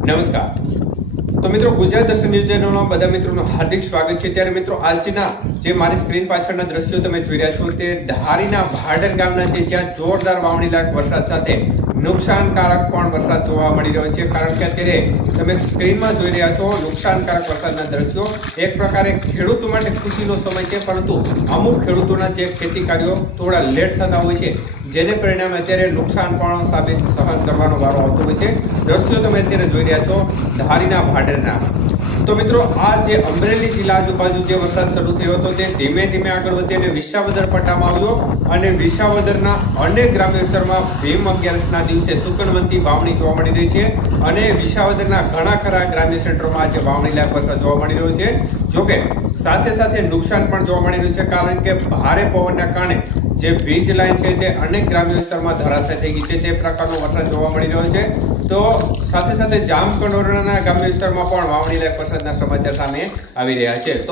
નમસ્કાર. તો મિત્રો, ગુજરાત દર્શન ન્યૂઝ ચેનલમાં બધા મિત્રોનું હાર્દિક સ્વાગત છે. ત્યારે મિત્રો, આજના જે મારી સ્ક્રીન પાછળના દ્રશ્યો તમે જોઈ રહ્યા છો તે ધારીના ભાડર ગામના છે, જ્યાં જોરદાર વાવણી લાયક વરસાદ સાથે નુકસાનકારક પણ વરસાદ જોવા મળી રહ્યો છે. કારણ કે અત્યારે તમે સ્ક્રીનમાં જોઈ રહ્યા છો નુકસાનકારક વરસાદના દ્રશ્યો. એક પ્રકારે ખેડૂતો માટે ખુશીનો સમય છે, પરંતુ અમુક ખેડૂતોના જે ખેતી કાર્યો થોડા લેટ થતા હોય છે, જેને પરિણામે અત્યારે નુકસાન પણ સાબિત સહન કરવાનો વારો આવતો હોય છે. દ્રશ્યો તમે અત્યારે જોઈ રહ્યા છો ધારીના ભાડરના. તો મિત્રો, આ જે અમરેલી જિલ્લા આજુબાજુ જે વરસાદ શરૂ થયો હતો તે ધીમે ધીમે આગળ વધી અને વિસાવદર પટ્ટામાં આવ્યો અને વિસાવદરના અનેક ગ્રામ્ય વિસ્તારમાં ભીમ અગિયારસના દિવસે સુકનવંતી વાવણી જોવા મળી રહી છે અને વિસાવદરના ઘણા ખરા ગ્રામ્ય સેન્ટરોમાં આજે વાવણી લાયક વરસાદ જોવા મળી રહ્યો છે. જોકે સાથે સાથે નુકસાન પણ જોવા મળી રહ્યું છે, કારણ કે ભારે પવનના કારણે જે વીજ લાઈન છે તે અનેક ગ્રામ્ય વિસ્તારમાં ધરાશાય થઈ ગઈ છે. તે પ્રકારનો વરસાદ જોવા મળી રહ્યો છે. તો સાથે સાથે જામકંડોરણાના ગ્રામ્ય વિસ્તારમાં પણ વાવણી લાયક વરસાદના સમાચાર સામે આવી રહ્યા છે. તો